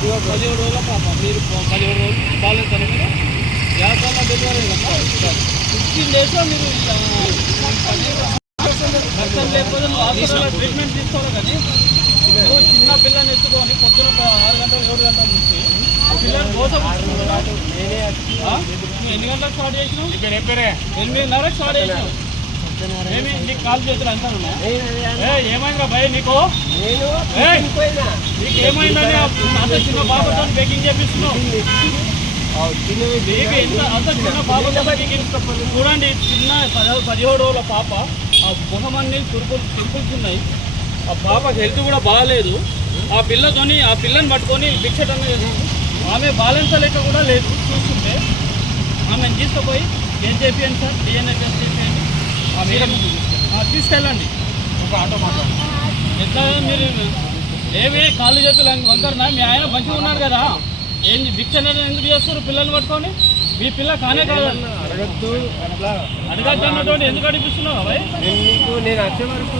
పదిహేడు రోజుల పాప. మీరు పదిహేడు రోజులు బాగాలేదు సార్ మీరు వ్యాపారంలో డెలివరీ కదా ఫిఫ్టీన్ డేస్లో మీరు కష్టం లేకపోతే హాస్పిటల్లో ట్రీట్మెంట్ తీసుకోవాలి కానీ నువ్వు చిన్న పిల్లని ఎత్తుకొని పొద్దున ఆరు గంటలు ఏడు గంటల నుంచి పిల్లలు కోసం ఎన్ని గంటలకు స్టార్ట్ చేసినావు? ఎనిమిదిన్నరకు స్టార్ట్ చేసినావు. ఏమి నీకు కాల్ చేతులు అంతా ఏ ఏమైందా భయ నీకు? ఏయ్! నీకు ఏమైందని అంత చిన్న బాబుతో బేకింగ్ చేపిస్తున్నావు? నీకు అంత చిన్న బాబుతో బేకింగ్ చూడండి చిన్న పద- పదిహేడు రోజుల పాప ఆ అన్ని తురుపులు పింపుల్స్ ఉన్నాయి. ఆ పాపకి హెల్త్ కూడా బాగాలేదు. ఆ పిల్లతోని ఆ పిల్లని పట్టుకొని భిక్షటన్న ఆమె బ్యాలెన్స్ లెక్క కూడా లేదు. చూస్తుంటే ఆమెను తీసుకుపోయి ఏం చేపియండి సార్? డిఎన్ఏ టెస్ట్ తీసుకెళ్ళండి. ఒక ఆటో మాట్లాడు. ఎట్లా మీరు ఏమి కాళ్ళు చేతులు వంకరనా మీ ఆయన మంచిగా ఉన్నారు కదా. ఏంది భిక్ష అనేది ఎందుకు చేస్తారు పిల్లల్ని పట్టుకొని? మీ పిల్ల కానే కాదు. అడగద్దు అడగద్దు అన్నటువంటి ఎందుకు అడిపిస్తున్నావు నేను నీకు నేను వచ్చే వరకు